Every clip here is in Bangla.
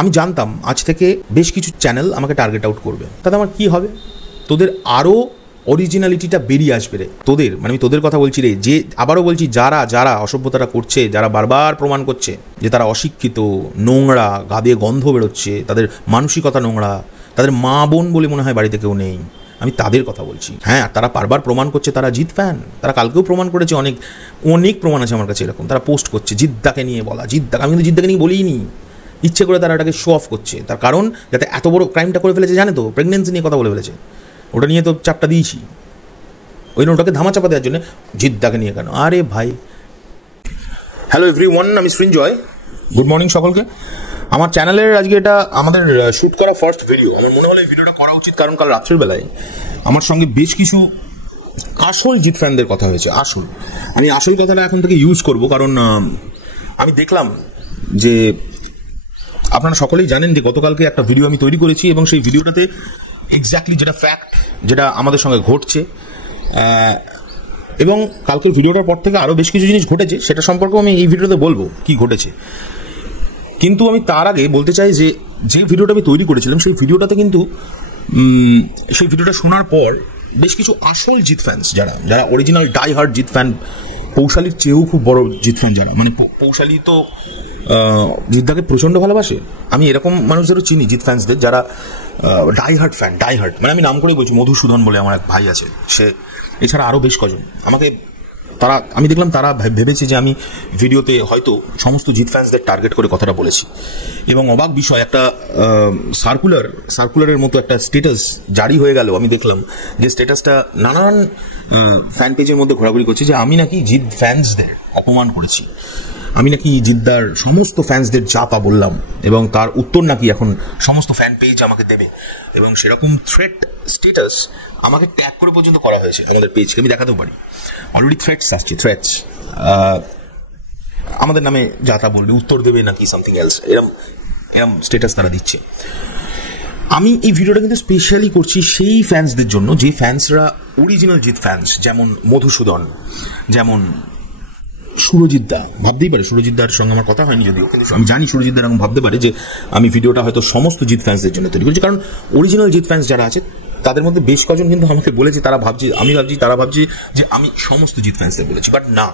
আমি জানতাম আজ থেকে বেশ কিছু চ্যানেল আমাকে টার্গেট আউট করবে, তাতে আমার কি হবে? তোদের আরও অরিজিনালিটিটা বেরিয়ে আসবে রে। তোদের মানে আমি তোদের কথা বলছি রে, যে আবারও বলছি যারা যারা অসভ্যতাটা করছে, যারা বারবার প্রমাণ করছে যে তারা অশিক্ষিত, নোংরা, গা দিয়ে গন্ধ বেরোচ্ছে, তাদের মানসিকতা নোংরা, তাদের মা বোন বলে মনে হয় বাড়িতে কেউ নেই, আমি তাদের কথা বলছি। হ্যাঁ, তারা বারবার প্রমাণ করছে তারা জিৎ ফ্যান। তারা কালকেও প্রমাণ করেছে, অনেক অনেক প্রমাণ আছে আমার কাছে এরকম। তারা পোস্ট করছে জিদ্দাকে নিয়ে বলা, জিদ্দাকে, আমি কিন্তু জিদ্দাকে নিয়ে বলিনি, ইচ্ছে করে তারা এটাকে শো অফ করছে। তার কারণ যাতে এত বড় ক্রাইমটা করে ফেলেছে, জানে তো, প্রেগনেন্সি নিয়ে কথা বলে ফেলেছে, ওটা নিয়ে তো চাপটা দিয়েছি, ওই জন্য ওটাকে ধামাচাপা দেওয়ার জন্য জিদ্দাকে নিয়ে কেন? আরে ভাই, হ্যালো এভরিওয়ান, আমি সৃঞ্জয়, গুড মর্নিং সকলকে। আমার চ্যানেলের আজকে এটা আমাদের শ্যুট করা ফার্স্ট ভিডিও। আমার মনে হলো এই ভিডিওটা করা উচিত, কারণ কাল রাত্রের বেলায় আমার সঙ্গে বেশ কিছু আসল জিৎ ফ্যানদের কথা হয়েছে। আমি আসল কথাটা এখন থেকে ইউজ করব, কারণ আমি দেখলাম যে আপনারা সকলেই জানেন যে গতকালকে একটা ভিডিও আমি তৈরি করেছি, এবং সেই ভিডিওটাতে এক্স্যাক্টলি যেটা ফ্যাক্ট, যেটা আমাদের সঙ্গে ঘটছে, এবং কালকের ভিডিওটার পর থেকে আরও বেশ কিছু জিনিস ঘটেছে, সেটা সম্পর্কেও আমি এই ভিডিওতে বলবো কি ঘটেছে। কিন্তু আমি তার আগে বলতে চাই যে ভিডিওটা আমি তৈরি করেছিলাম, সেই ভিডিওটাতে কিন্তু সেই ভিডিওটা শোনার পর বেশ কিছু আসল জিৎ ফ্যান্স, যারা original die hard Jeet fan, পৌশালীর চেয়েও খুব বড় জিৎ ফ্যান যারা, মানে পৌশালী তো জিদ্দাকে প্রচণ্ড ভালোবাসে। আমি এরকম মানুষদেরও চিনি জিৎ ফ্যান্সদের, যারা ডাই হার্ড, মানে আমি নাম করে বলছি, মধুসূদন বলে আমার এক ভাই আছে, সে, এছাড়া আরও বেশ কজন। আমি দেখলাম তারা ভেবেছে যে আমি ভিডিওতে হয়তো সমস্ত জিৎ ফ্যান্সদের টার্গেট করে কথাটা বলেছি, এবং অবাক বিষয়, একটা সার্কুলারের মতো একটা স্ট্যাটাস জারি হয়ে গেল। আমি দেখলাম যে স্ট্যাটাসটা নানান ফ্যান পেজের মধ্যে ঘোরাঘুরি করছে, যে আমি নাকি জিৎ ফ্যান্সদের অপমান করেছি, আমি নাকি জিদ্দার সমস্ত ফ্যান্সদের যা তা বললাম, এবং তার উত্তর নাকি এখন সমস্ত ফ্যান পেজ আমাকে দেবে, এবং সেরকম থ্রেট স্ট্যাটাস আমাকে ট্যাগ করে পর্যন্ত করা হয়েছে আমাদের পেজকে। আমি দেখাতেও পারি, অলরেডি থ্রেটস আসছে, আমাদের নামে যা তা বলবে, উত্তর দেবে নাকি সামথিং এলস, এরম স্ট্যাটাস তারা দিচ্ছে। আমি এই ভিডিওটা কিন্তু স্পেশালি করছি সেই ফ্যান্সদের জন্য, যে ফ্যান্সরা অরিজিনাল জিৎ ফ্যান্স, যেমন মধুসূদন, যেমন সুরজিৎদা। ভাবতেই পারে সুরজিৎদার সঙ্গে আমার কথা হয়নি যদিও, কিন্তু আমি জানি সুরজিৎদা এরকম ভাবতে পারে যে আমি ভিডিওটা হয়তো সমস্ত জিৎ ফ্যান্সদের জন্য তৈরি করেছি, কারণ অরিজিনাল জিৎ ফ্যান্স যারা আছে তাদের মধ্যে বেশ কজন কিন্তু আমাকে বলেছে, তারা ভাবছি যে আমি সমস্ত জিৎ ফ্যান্সদের বলেছি, বাট না,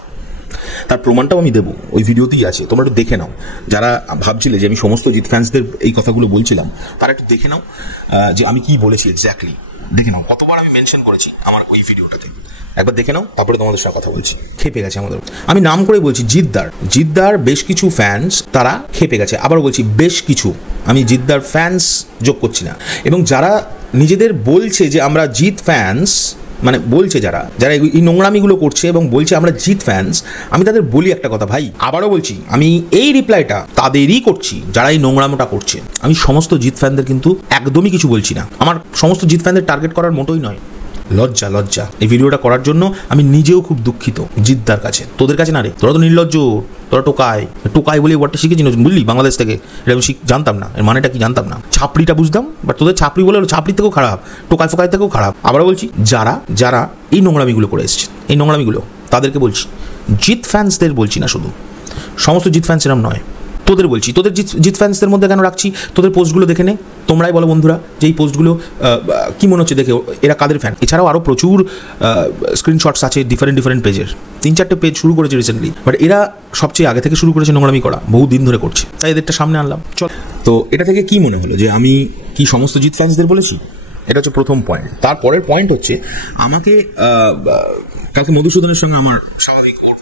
তার প্রমাণটাও আমি দেবো, ওই ভিডিওতেই আছে, তোমরা একটু দেখে নাও। যারা ভাবছিলে যে আমি সমস্ত জিৎ ফ্যান্সদের এই কথাগুলো বলছিলাম, তারা একটু দেখে নাও যে আমি কি বলেছি এক্স্যাক্টলি, দেখে নাও কতবার আমি মেনশন করেছি আমার ওই ভিডিওটাতে, একবার দেখে নাও, তারপরে তোমাদের সাথে কথা বলছি। খেপে গেছে আমাদের, আমি নাম করে বলছি, জিদ্দার বেশ কিছু ফ্যান্স তারা খেপে গেছে। আবার বলছি বেশ কিছু, আমি জিদ্দার ফ্যান্স যোগ করছি না। এবং যারা নিজেদের বলছে যে আমরা জিৎ ফ্যান্স, মানে বলছে যারা এই নোংরামিগুলো করছে এবং বলছে আমরা জিৎ ফ্যান্স, আমি তাদের বলি একটা কথা, ভাই আবারও বলছি, আমি এই রিপ্লাইটা তাদেরই করছি যারা এই নোংরামোটা করছে। আমি সমস্ত জিৎ ফ্যানদের কিন্তু একদমই কিছু বলছি না, আমার সমস্ত জিৎ ফ্যানদের টার্গেট করার মোটোই নয়। লজ্জা এই ভিডিওটা করার জন্য আমি নিজেও খুব দুঃখিত জিদ্দার কাছে, তোদের কাছে না রে, তোরা তো নির্লজ্জ, তোরা টোকাই বলে ওয়ার্ডটা শিখেছি, বুঝলি, বাংলাদেশ থেকে। এটা আমি জানতাম না, এর মানেটা কি জানতাম না। ছাপড়িটা বুঝতাম, বাট তোদের ছাপড়ি বলে ছাপড়ি থেকেও খারাপ, টোকাই থেকেও খারাপ। আবার বলছি, যারা এই নোংরামিগুলো করে এসছে, এই নোংরামিগুলো তাদেরকে বলছি, জিৎ ফ্যান্সদের বলছি না, শুধু সমস্ত জিৎ ফ্যান্স এরম নয়, তোদের বলছি। তোদের জিৎ ফ্যান্সদের মধ্যে কেন রাখছি? তোদের পোস্টগুলো দেখে নে, তোমরাই বলো বন্ধুরা যে এই পোস্টগুলো কি মনে হচ্ছে দেখে, এরা কাদের ফ্যান। এছাড়াও আরও প্রচুর স্ক্রিনশটস আছে ডিফারেন্ট পেজের, 3-4টে পেজ শুরু করেছে রিসেন্টলি, বাট এরা সবচেয়ে আগে থেকে শুরু করেছে নোংরামি করা, বহু দিন ধরে করছে, তাই এদেরটা সামনে আনলাম। চল, তো এটা থেকে কি মনে হলো যে আমি কি সমস্ত জিৎ ফ্যান্সদের বলেছি? এটা হচ্ছে প্রথম পয়েন্ট। তারপরের পয়েন্ট হচ্ছে, আমাকে কালকে মধুসূদনের সঙ্গে আমার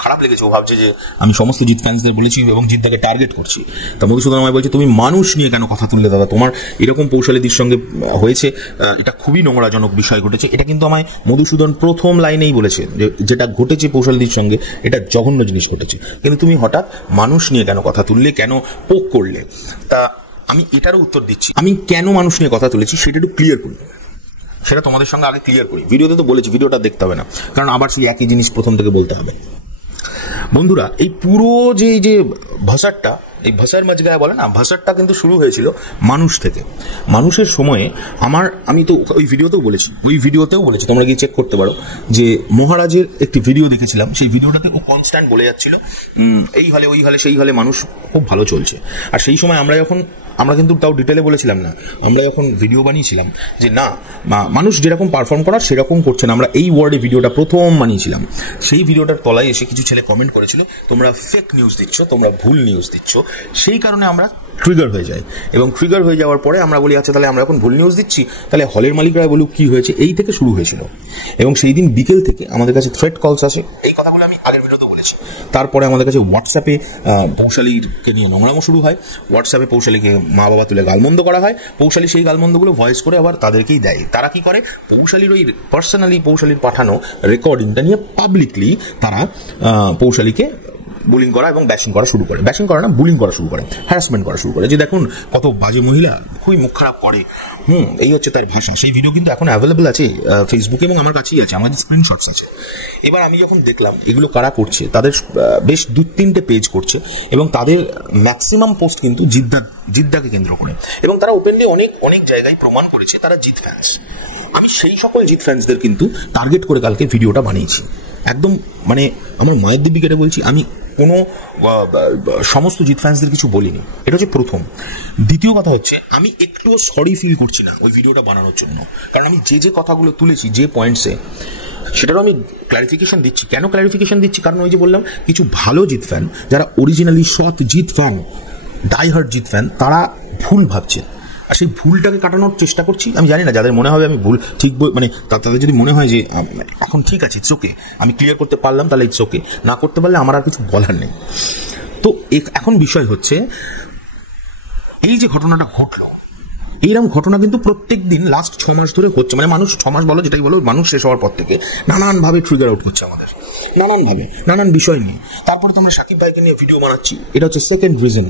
খারাপ লেগেছে, ও ভাবছে যে আমি সমস্ত জিৎ ফ্যান্সদের বলেছি এবং জিদ্দাকে টার্গেট করছি। তা মধুসূদন আমায় বলছে, তুমি মানুষ নিয়ে কেন কথা তুললে দাদা, তোমার এরকম পৌশালীদের সঙ্গে হয়েছে, এটা খুবই নোংরাজনক বিষয় ঘটেছে। এটা কিন্তু আমায় মধুসূদন প্রথম লাইনেই বলেছে যে যেটা ঘটেছে পৌশালীদের সঙ্গে, এটা জঘন্য জিনিস ঘটেছে, কিন্তু তুমি হঠাৎ মানুষ নিয়ে কেন কথা তুললে, কেন পোক করলে? তা আমি এটারও উত্তর দিচ্ছি, আমি কেন মানুষ নিয়ে কথা তুলেছি সেটা একটু ক্লিয়ার করি, সেটা তোমাদের সঙ্গে আগে ক্লিয়ার করি। ভিডিওতে তো বলেছি, ভিডিওটা দেখতে হবে না, কারণ আবার সেই একই জিনিস প্রথম থেকে বলতে হবে। বন্ধুরা, এই পুরো যে ভাষাটা, এই ভাসার মজগায় বলে না, ভাসারটা কিন্তু শুরু হয়েছিল মানুষ থেকে। মানুষের সময়ে আমি তো ওই ভিডিওতেও বলেছি, তোমরা গিয়ে চেক করতে পারো, যে মহারাজের একটি ভিডিও দেখেছিলাম। সেই ভিডিওটাতে ও কনস্ট্যান্ট বলে যাচ্ছিল এই হলে ওই হলে সেই হলে মানুষ খুব ভালো চলছে। আর সেই সময় আমরা কিন্তু তাও ডিটেলে বলেছিলাম না, আমরা যখন ভিডিও বানিয়েছিলাম যে না, মানুষ যেরকম পারফর্ম করার সেরকম করছে না, আমরা এই ওয়ার্ডে ভিডিওটা প্রথম বানিয়েছিলাম। সেই ভিডিওটার তলায় এসে কিছু ছেলে কমেন্ট করেছিল, তোমরা ফেক নিউজ দিচ্ছ, তোমরা ভুল নিউজ দিচ্ছ। সেই কারণে আমরা ট্রিগার হয়ে যাই, এবং ট্রিগার হয়ে যাওয়ার পরে আমরা বলি আচ্ছা তাহলে আমরা এখন ভুল নিউজ দিচ্ছি, তাহলে হলের মালিকরা বলুক কি হয়েছে। এই থেকে শুরু হয়েছিল, এবং সেই দিন বিকেল থেকে আমাদের কাছে থ্রেট কলস আসে। এই কথাগুলো আমি আগের ভিডিওতে বলেছি। তারপরে আমাদের কাছে হোয়াটসঅ্যাপে পৌশালীকে নিয়ে নোংরামো শুরু হয়, হোয়াটসঅ্যাপে পৌশালীকে মা বাবা তুলে গালমন্দ করা হয়, পৌশালী সেই গালমন্দগুলো ভয়েস করে আবার তাদেরকেই দেয়। তারা কি করে, পৌশালীর ওই পৌশালীর পাঠানো রেকর্ডিংটা নিয়ে পাবলিকলি তারা পৌশালীকে বুলিং করা এবং ব্যাশিং করা শুরু করে, বুলিং করা শুরু করে, হ্যারাসমেন্ট করা শুরু করে, যে দেখুন কত বাজে মহিলা, খুবই মুখ খারাপ করে, এই হচ্ছে তার ভাষা। সেই ভিডিও কিন্তু এখন অ্যাভেলেবল আছে ফেসবুকে, এবং আমার কাছেই আছে, আমাদের স্ক্রিনশটস আছে। এবার আমি যখন দেখলাম এগুলো কারা করছে, তাদের বেশ 2-3টে পেজ করছে, এবং তাদের ম্যাক্সিমাম পোস্ট কিন্তু জিদ্দাকে কেন্দ্র করে, এবং তারা ওপেনলি অনেক জায়গায় প্রমাণ করেছে তারা জিত ফ্যান্স। আমি সেই সকল জিত ফ্যান্সদের কিন্তু টার্গেট করে কালকে ভিডিওটা বানিয়েছি। একদম মানে আমার মায়ের দিব্যি কেটে বলছি, আমি কোনো সমস্ত জিত ফ্যান্সদের কিছু বলিনি। এটা হচ্ছে প্রথম। দ্বিতীয় কথা হচ্ছে, আমি একটুও সরি ফিল করছি না ওই ভিডিওটা বানানোর জন্য, কারণ আমি যে কথাগুলো তুলেছি, যে পয়েন্টসে, সেটারও আমি ক্লারিফিকেশন দিচ্ছি। কেন ক্লারিফিকেশন দিচ্ছি? কারণ ওই যে বললাম, কিছু ভালো জিত ফ্যান, যারা অরিজিনালি সৎ জিত ফ্যান, ডাই হার্ট জিত ফ্যান, তারা ভুল ভাবছে, আর সেই ভুলটাকে কাটানোর চেষ্টা করছি। আমি জানি না, যাদের মনে হবে আমি ভুল ঠিক মানে তাদের যদি মনে হয় যে এখন ঠিক আছে, ইটস ওকে, আমি ক্লিয়ার করতে পারলাম, তাহলে ইটস ওকে, না করতে পারলে আমার আর কিছু বলার নেই। তো এখন বিষয় হচ্ছে, এই যে ঘটনাটা ঘটলো, এইরকম ঘটনা কিন্তু প্রত্যেক দিন লাস্ট 6 মাস ধরে হচ্ছে। মানে মানুষ 6 মাস বলো, যেটাই বলো, মানুষ শেষ হওয়ার পর থেকে নানানভাবে ট্রিগার আউট করছে আমাদের, নানান বিষয় নিয়ে। তারপরে তো আমরা সাকিব ভাইকে নিয়ে ভিডিও বানাচ্ছি, এটা হচ্ছে সেকেন্ড রিজন।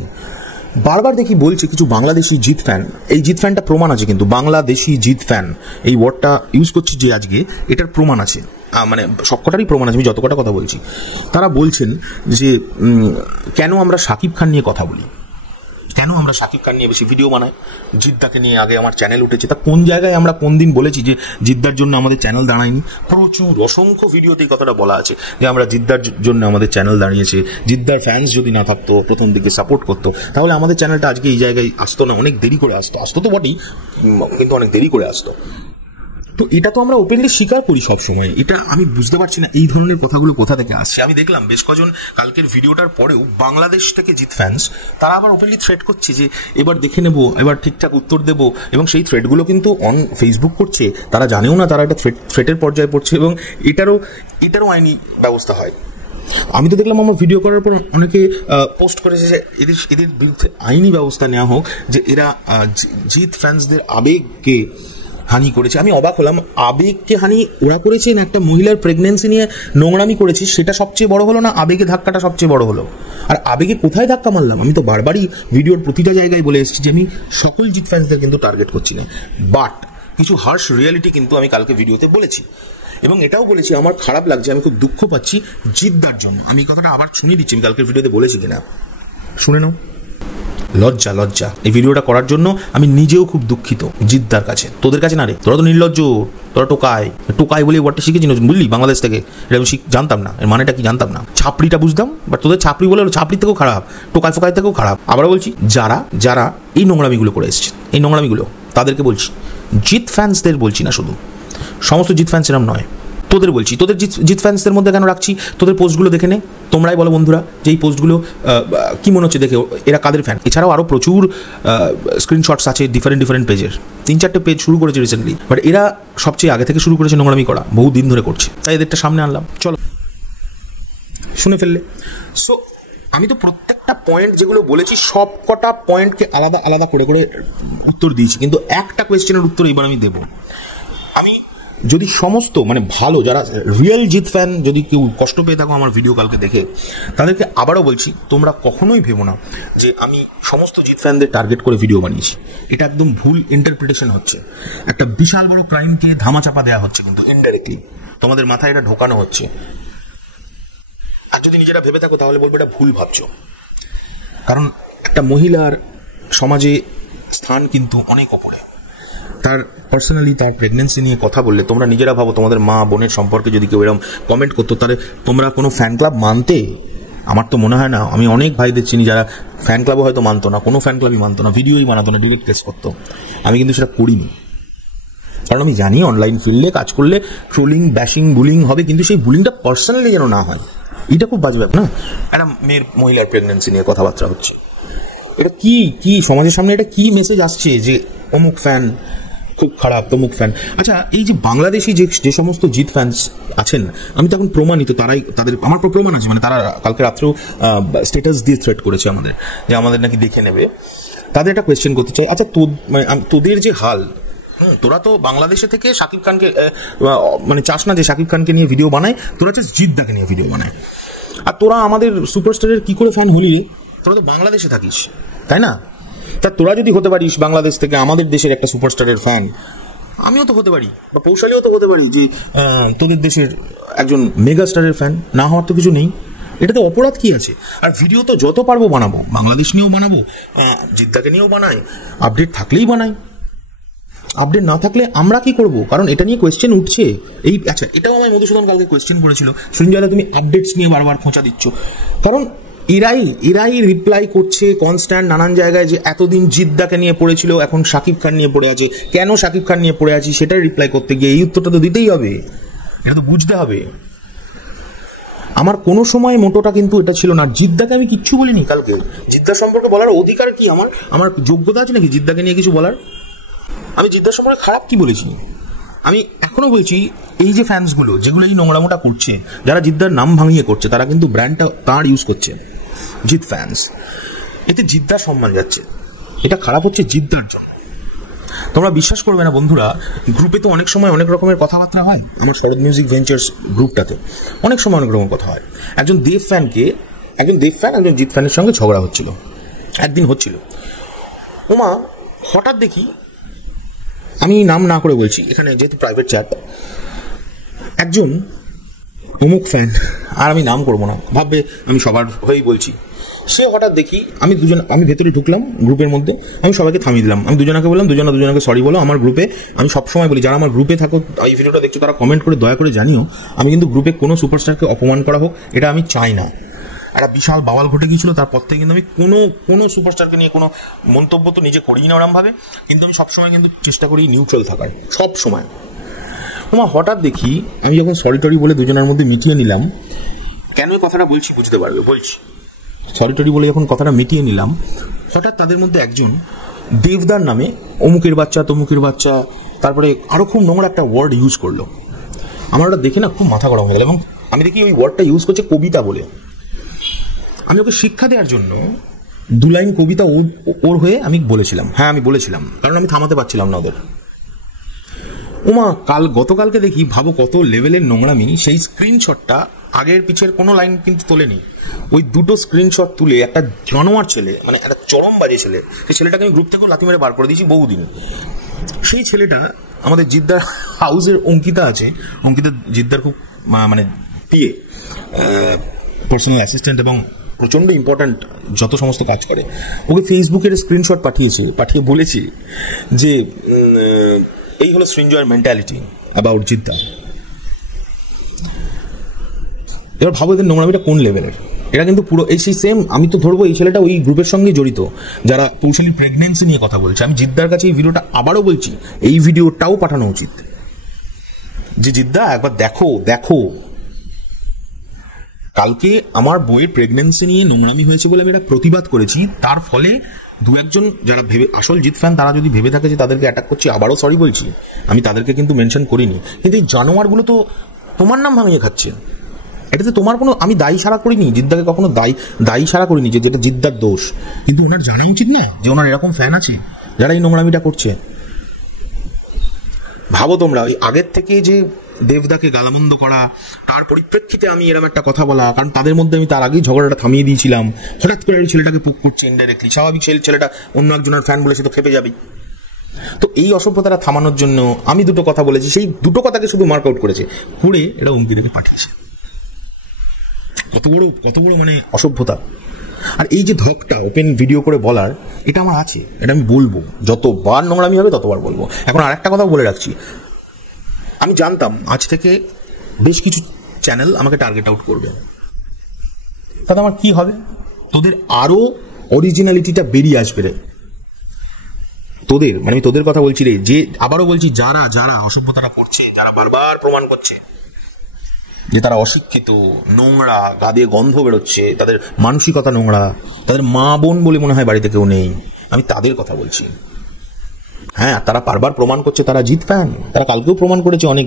বারবার দেখি বলছে কিছু বাংলাদেশি জিত ফ্যান, এই জিত ফ্যানটা প্রমাণ আছে কিন্তু, বাংলাদেশি জিত ফ্যান এই ওয়ার্ডটা ইউজ করছি যে আজকে, এটার প্রমাণ আছে, মানে সবকটারই প্রমাণ আছে, আমি যত কটা কথা বলছি। তারা বলছেন যে কেন আমরা সাকিব খান নিয়ে কথা বলি, কেন আমরা সাকিব খান নিয়ে বেশি ভিডিও বানাই, জিদ্দাকে নিয়ে আগে আমার চ্যানেল উঠেছে। তা কোন জায়গায় আমরা কোন দিন বলেছি যে জিদ্দার জন্য আমাদের চ্যানেল দাঁড়ায়নি? প্রচুর অসংখ্য ভিডিওতে এই কথাটা বলা আছে যে আমরা জিদ্দার জন্য আমাদের চ্যানেল দাঁড়িয়েছে। জিদ্দার ফ্যান্স যদি না থাকতো, প্রথম দিকে সাপোর্ট করতো, তাহলে আমাদের চ্যানেলটা আজকে এই জায়গায় আসতো না, অনেক দেরি করে আসতো তো বটেই, কিন্তু অনেক দেরি করে আসতো। তো এটা তো আমরা ওপেনলি স্বীকার করি সব সময়। এটা আমি বুঝতে পারছি না এই ধরনের কথাগুলো কোথা থেকে আসছে। আমি দেখলাম বেশ কজন কালকের ভিডিওটার পরেও বাংলাদেশ থেকে জিত ফ্যান্স, তারা আবার ওপেনলি থ্রেট করছে যে এবার দেখে নেবো, এবার ঠিকঠাক উত্তর দেবো, এবং সেই থ্রেটগুলো কিন্তু অন ফেসবুক করছে, তারা জানেও না তারা এটা থ্রেটের পর্যায়ে পড়ছে, এবং এটারও আইনি ব্যবস্থা হয়। আমি তো দেখলাম আমার ভিডিও করার পর অনেকে পোস্ট করেছে যে এদের বিরুদ্ধে আইনি ব্যবস্থা নেওয়া হোক, যে এরা জিত ফ্যান্সদের আবেগকে হানি করেছে। আমি অবাক হলাম, আবেগকে হানি ওরা করেছে না একটা মহিলার প্রেগনেন্সি নিয়ে নোংরামি করেছি সেটা সবচেয়ে বড় হলো, না আবেগে ধাক্কাটা সবচেয়ে বড় হলো? আর আবেগে কোথায় ধাক্কা মারলাম? আমি তো বারবারই ভিডিওর প্রতিটা জায়গায় বলে এসেছি যে আমি সকল জিত ফ্যান্সদের কিন্তু টার্গেট করছি না, বাট কিছু হার্শ রিয়ালিটি কিন্তু আমি কালকে ভিডিওতে বলেছি, এবং এটাও বলেছি আমার খারাপ লাগছে, আমি খুব দুঃখ পাচ্ছি জিদ্দার জন্য। আমি কথাটা আবার শুনিয়ে দিচ্ছি, আমি কালকের ভিডিওতে বলেছি কিনা শুনে নাও। লজ্জা এই ভিডিওটা করার জন্য আমি নিজেও খুব দুঃখিত জিদ্দার কাছে, তোদের কাছে না রে, তোরা তো নির্লজ্জ, তোরা টোকাই বলে ওয়ার্ডটা শিখেছি, বুঝলি, বাংলাদেশ থেকে। এটা আমি জানতাম না, এর মানেটা কি জানতাম না। ছাপড়িটা বুঝতাম, বাট তোদের ছাপড়ি বলে ছাপড়ির থেকেও খারাপ, টোকাই ফোকাই থেকেও খারাপ। আবার বলছি, যারা এই নোংরামিগুলো করে এসেছে, এই নোংরামিগুলো তাদেরকে বলছি, জিত ফ্যান্সদের বলছি না, শুধু সমস্ত জিত ফ্যান্স এরম নয়, তোদের বলছি। তোদের জিত ফ্যান্সদের মধ্যে কেন রাখছি? তোদের পোস্টগুলো দেখে নে, তোমরাই বলো বন্ধুরা যে এই পোস্টগুলো কি মনে হচ্ছে দেখে এরা কাদের ফ্যান। এছাড়াও আরও প্রচুর স্ক্রিনশটস আছে ডিফারেন্ট পেজের, 3-4টে পেজ শুরু করেছে রিসেন্টলি, বাট এরা সবচেয়ে আগে থেকে শুরু করেছে নোংরামি করা, বহু দিন ধরে করছে, তাই এদেরটা সামনে আনলাম, চলো শুনে ফেললে। সো আমি তো প্রত্যেকটা পয়েন্ট যেগুলো বলেছি সব কটা পয়েন্টকে আলাদা আলাদা করে উত্তর দিয়েছি, কিন্তু একটা কোয়েশ্চেনের উত্তর এবার আমি দেবো। আমি যদি সমস্ত মানে ভালো যারা রিয়েল জিত ফ্যান, যদি কেউ কষ্ট পেয়ে থাকো আমার ভিডিও কালকে দেখে, তাদেরকে আবারও বলছি, তোমরা কখনোই ভেবো না যে আমি সমস্ত জিত ফ্যানদের টার্গেট করে ভিডিও বানিয়েছি। এটা একদম ভুল ইন্টারপ্রিটেশন হচ্ছে। একটা বিশাল বড় ক্রাইমকে ধামাচাপা দেওয়া হচ্ছে, কিন্তু ইনডাইরেক্টলি তোমাদের মাথায় এটা ঢোকানো হচ্ছে। আর যদি নিজেরা ভেবে থাকো তাহলে বলবো এটা ভুল ভাবছো, কারণ একটা মহিলার সমাজে স্থান কিন্তু অনেক ওপরে। তার পার্সোনালি তার প্রেগনেন্সি নিয়ে কথা বললে তোমরা নিজেরা ভাবো, তোমাদের মা বোনের সম্পর্কে যদি কেউ এরকম কমেন্ট করতো, তাহলে তোমরা কোনো ফ্যান ক্লাব মানতে? আমার তো মনে হয় না। আমি অনেক ভাইদের চিনি যারা ফ্যান ক্লাবও হয়তো মানতো না, কোনো ফ্যান ক্লাবই মানতো না, ভিডিওই বানাতো না, ডিরেক্ট কেস করতো। আমি কিন্তু সেটা করিনি, কারণ আমি জানি অনলাইন ফিল্ডে কাজ করলে ট্রোলিং, ব্যাশিং, বুলিং হবে, কিন্তু সেই বুলিংটা পার্সোনালি যেন না হয়। এটা খুব বাজে ব্যাপার না? একটা মহিলার প্রেগনেন্সি নিয়ে কথাবার্তা হচ্ছে, এটা কি সমাজের সামনে এটা কি মেসেজ আসছে যে অমুক ফ্যান খুব খারাপ, তমুক ফ্যান। আচ্ছা, এই যে বাংলাদেশি যে সমস্ত জিৎ ফ্যান্স আছেন, আমি তো এখন প্রমাণিত, তাদের আমার প্রমাণ আছে, মানে তারা কালকে রাত্রেও স্ট্যাটাস দিয়ে থ্রেট করেছে আমাদের, যে আমাদের নাকি দেখে নেবে। তাদের একটা কোয়েশ্চেন করতে চাই, আচ্ছা তোদের যে হাল, তোরা তো বাংলাদেশে থেকে শাকিব খানকে মানে চাস না যে শাকিব খানকে নিয়ে ভিডিও বানায়, তোরা চাস জিদ্দাকে নিয়ে ভিডিও বানায়। আর তোরা আমাদের সুপারস্টারের কি করে ফ্যান হলি? তোরা তো বাংলাদেশে থাকিস, তাই না? তা তোরা যদি হতে পারিস বাংলাদেশ থেকে আমাদের দেশের একটা সুপারস্টারের ফ্যান, আমিও তো হতে পারি, বা পৌশালিও তো হতে পারি যে তোদের দেশের একজন মেগাস্টারের ফ্যান। না হওয়ার তো কিছু নেই, এটাতে অপরাধ কি আছে? আর ভিডিও তো যত পারবো বানাবো, বাংলাদেশ নিয়েও বানাবো, জিদ্দাকে নিয়েও বানাই, আপডেট থাকলেই বানাই, আপডেট না থাকলে আমরা কি করব? কারণ এটা নিয়ে কোয়েশ্চেন উঠছে। আচ্ছা, এটাও আমায় মধুসূদন কালকে কোয়েশ্চেন করেছিল, সৃঞ্জয়দা তুমি আপডেটস নিয়ে বারবার খোঁচা দিচ্ছ, কারণ এরাই রিপ্লাই করছে কনস্ট্যান্ট নানান জায়গায় যে এতদিন জিদ্দাকে নিয়ে পড়েছিল, এখন শাকিব খান নিয়ে পড়ে আছে, কেন শাকিব খান নিয়ে পড়ে আছি সেটাই রিপ্লাই করতে গিয়ে এই উত্তরটা তো দিতেই হবে, এটা তো বুঝতে হবে। আমার কোনো সময় মোটোটা কিন্তু এটা ছিল না। জিদ্দাকে আমি কিচ্ছু বলিনি কালকে। জিদ্দার সম্পর্কে বলার অধিকার কি আমার যোগ্যতা আছে নাকি জিদ্দাকে নিয়ে কিছু বলার? আমি জিদ্দার সম্পর্কে খারাপ কি বলেছি? আমি এখনো বলছি, এই যে ফ্যান্সগুলো যেগুলো এই নোংরামোটা করছে, যারা জিদ্দার নাম ভাঙিয়ে করছে, তারা কিন্তু ব্র্যান্ডটা তার ইউজ করছে, জিদ ফ্যান্স। এতে জিদ্দার সম্মান যাচ্ছে, এটা খারাপ হচ্ছে জিদ্দার জন্য। তোমরা বিশ্বাস করবে না বন্ধুরা, গ্রুপে তো অনেক সময় অনেক রকমের কথাবার্তা হয়। আমার শরৎ মিউজিক ভেঞ্চার্স গ্রুপটাতে অনেক সময় অনেক রকম কথা হয়। একজন দেব ফ্যান একজন জিৎ ফ্যানের সঙ্গে ঝগড়া হচ্ছিল, একদিন হচ্ছিল। ওমা হঠাৎ দেখি, আমি নাম না করে বলছি এখানে যেহেতু প্রাইভেট চ্যাট, একজন অমুক ফ্যান, আর আমি নাম করবো না, ভাববে আমি সবার হয়েই বলছি, সে হঠাৎ দেখি আমি ভেতরে ঢুকলাম গ্রুপের মধ্যে, আমি সবাইকে থামিয়ে দিলাম, আমি দুজনকে বললাম দুজনকে সরি বলো। আমার গ্রুপে আমি সবসময় বলি, যারা আমার গ্রুপে থাকো, এই ভিডিওটা দেখছো, তারা কমেন্ট করে দয়া করে জানিও, আমি কিন্তু গ্রুপে কোনো সুপারস্টারকে অপমান করা হোক এটা আমি চাই না। একটা বিশাল বাওয়াল ঘটে গিয়েছিল, তারপর থেকে কিন্তু আমি কোনো সুপারস্টারকে নিয়ে কোনো মন্তব্য তো নিজে করি না ওরমভাবে, কিন্তু আমি সবসময় কিন্তু চেষ্টা করি নিউট্রাল থাকার, সব সময়। তোমার হঠাৎ দেখি, আমি যখন সরি টরি বলে দুজনের মধ্যে মিটিয়ে নিলাম, কেন এই কথাটা বলছি বুঝতে পারবে, বলছি সরি টরি বলে যখন কথাটা মিটিয়ে নিলাম, হঠাৎ তাদের মধ্যে একজন দেবদার নামে অমুকের বাচ্চা তমুকের বাচ্চা, তারপরে আরো খুব নোংরা একটা ওয়ার্ড ইউজ করলো। আমার ওটা দেখে না খুব মাথা গরম হয়ে গেল, এবং আমি দেখি ওই ওয়ার্ডটা ইউজ করছে কবিতা বলে। আমি ওকে শিক্ষা দেওয়ার জন্য 2 লাইন কবিতা ওর হয়ে আমি বলেছিলাম, আমি বলেছিলাম, কারণ আমি থামাতে পারছিলাম না ওদের। ওমা গতকালকে দেখি, ভাবো কত লেভেলের নোংরামি, সেই স্ক্রিনশটটা আগের পিছের কোনো লাইন কিন্তু তোলেনি, ওই দুটো স্ক্রিনশট তুলে একটা জানোয়ার ছেলে, মানে একটা চরম বাজে ছেলে, সেই ছেলেটাকে আমি গ্রুপ থেকে লাথি মেরে বার করে দিয়েছি বহুদিন। সেই ছেলেটা আমাদের জিদ্দার হাউসের অঙ্কিতা আছে, অঙ্কিতা জিদ্দার খুব মানে পিএ, পার্সোনাল অ্যাসিস্ট্যান্ট, এবং প্রচন্ড ইম্পর্ট্যান্ট যত সমস্ত কাজ করে। ওকে ফেসবুকের স্ক্রিনশট পাঠিয়ে বলেছে যে এই হলো সৃঞ্জয়ের মেন্টালিটি অ্যাবাউট জিদ্দা। এবার ভাবো এদের নোংরামিটা কোন লেভেলের। এটা কিন্তু পুরো সেই সেম, আমি তো ধরবো এই ছেলেটা ওই গ্রুপের সঙ্গে জড়িত যারা পৌশালীর প্রেগনেন্সি নিয়ে কথা বলছে। আমি জিদ্দার কাছে এই ভিডিওটা আবারও বলছি, এই ভিডিওটাও পাঠানো উচিত, যে জিদ্দা একবার দেখো কালকে আমার বইয়ের প্রেগনেন্সি নিয়ে নোংরামি হয়েছে বলে আমি এটা প্রতিবাদ করেছি, তার ফলে 2-1 যারা আসল জিৎ ফ্যান তারা যদি ভেবে থাকে যে তাদেরকে অ্যাটাক করছি, আবারও সরি বলছি, আমি তাদেরকে কিন্তু মেনশন করিনি। কিন্তু এই জানোয়ারগুলো তো তোমার নাম ভাঙিয়ে খাচ্ছে, এটাতে তোমার কোনো, আমি দায়ী সারা করিনি, জিদ্দাকে কখনো দায়ী সারা করিনি যে যেটা জিদ্দার দোষ, কিন্তু ওনার জানা উচিত না যে ওনার এরকম ফ্যান আছে যারা এই নোংরামিটা করছে। ভাবো তোমরা, ওই আগের থেকে যে দেবদাকে গালামন্দ করা, তার পরিপ্রেক্ষিতে আমি এরকম একটা কথা বলা, কারণ তাদের মধ্যে আমি তার আগেই ঝগড়াটা থামিয়ে দিয়েছিলাম, হঠাৎ করে এই ছেলেটাকে পোক করছে ইনডাইরেক্টলি, স্বাভাবিক ছেলেটা অন্য একজনের ফ্যান বলে সে তো খেপে যাবে। তো এই অসভ্যতাটা থামানোর জন্য আমি 2টো কথা বলেছি, সেই 2টো কথাকে শুধু মার্ক আউট করেছে, করে এটা অঙ্কিতাকে পাঠিয়েছে। কত বড় মানে অসভ্যতা। আর এই যে ধকটা ওপেন ভিডিও করে বলার, এটা আমার আছে, এটা আমি বলবো, যতবার নোংরামি হবে ততবার বলবো। এখন আর একটা কথাও বলে রাখছি, আমি জানতাম আজ থেকে বেশ কিছু চ্যানেল আমাকে টার্গেট আউট করবে, তাতে আমার কি হবে? তোদের আরো অরিজিনালিটিটা বেরিয়ে আসবে রে, তোদের, মানে আমি তোদের কথা বলছি রে, যে আবারও বলছি, যারা যারা অসভ্যতাটা করছে, যারা বারবার প্রমাণ করছে যে তারা অশিক্ষিত, নোংরা, গা দিয়ে গন্ধ বেরোচ্ছে, তাদের মানসিকতা নোংরা, তাদের মা বোন বলে মনে হয় বাড়িতে কেউ নেই, আমি তাদের কথা বলছি। হ্যাঁ, তারা বারবার প্রমাণ করছে তারা জিৎ ফ্যান, তারা কালকেও প্রমাণ করেছে, অনেক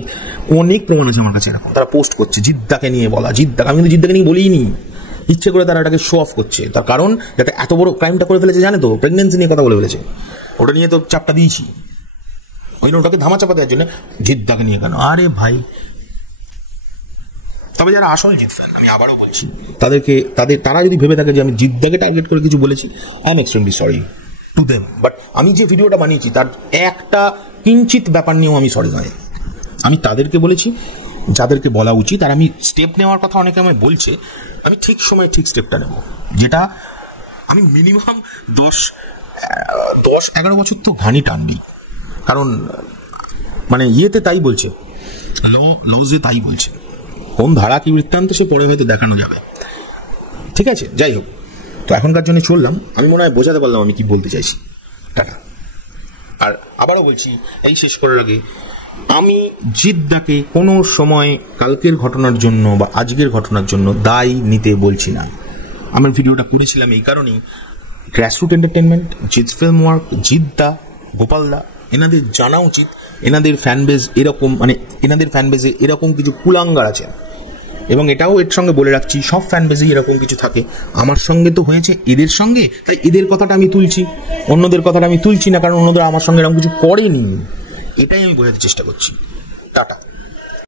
অনেক প্রমাণ আছে আমার কাছে এরকম, তারা পোস্ট করছে জিদ্দাকে নিয়ে বলা, জিদ্দাকে, আমি কিন্তু জিদ্দাকে নিয়ে বলিনি, ইচ্ছে করে তারা এটাকে শো অফ করছে, তার কারণ যাতে এত বড় ক্রাইমটা করে ফেলেছে, জানে তো, প্রেগনেন্সি নিয়ে কথা বলে ফেলেছে, ওটা নিয়ে তো চাপটা দিয়েছি, ওই জন্য ওটাকে ধামা চাপা দেওয়ার জন্য জিদ্দাকে নিয়ে কেন? আরে ভাই, তবে যারা আসল জিৎ ফ্যান, আমি আবারও বলছি, তারা যদি ভেবে থাকে যে আমি জিদ্দাকে টার্গেট করে কিছু বলেছি, I am extremely sorry to them, but আমি যে ভিডিওটা বানিয়েছি তার একটা কিঞ্চিত ব্যাপার নিয়েও আমি সরি নয়। আমি তাদেরকে বলেছি যাদেরকে বলা উচিত, আর আমি স্টেপ নেওয়ার কথা অনেকে আমায় বলছে, আমি ঠিক সময়ে ঠিক স্টেপটা নেব, যেটা আমি মিনিমাম 10-11 বছর তো ঘানি টানবি, কারণ মানে ইয়েতে তাই বলছে, লজে তাই বলছে, কোন ধারা কি বৃত্তান্ত সে পরে হয়তো দেখানো যাবে। ঠিক আছে, যাই হোক, তো এখনকার জন্য চললাম, আমি মনে হয় বোঝাতে পারলাম আমি কি বলতে চাইছি। টাটা। আর আবারও বলছি, এই শেষ করার আগে, আমি জিদ্দাকে কোনো সময় কালকের ঘটনার জন্য বা আজকের ঘটনার জন্য দায় নিতে বলছি না। আমার ভিডিওটা করেছিলাম এই কারণেই, grassroot entertainment, Jeet film work, জিদ্দা, গোপালদা, এনাদের জানা উচিত এনাদের ফ্যানবেজ এরকম, মানে এনাদের ফ্যানবেজে এরকম কিছু কুলাঙ্গার আছে, এবং এটাও এর সঙ্গে বলে রাখছি, সব ফ্যানবেজেই এরকম কিছু থাকে, আমার সঙ্গে তো হয়েছে এদের সঙ্গে, তাই এদের কথাটা আমি তুলছি, অন্যদের কথাটা আমি তুলছি না, কারণ অন্যদের আমার সঙ্গে এরকম কিছু করেনি, এটাই আমি বোঝাতে চেষ্টা করছি। টাটা।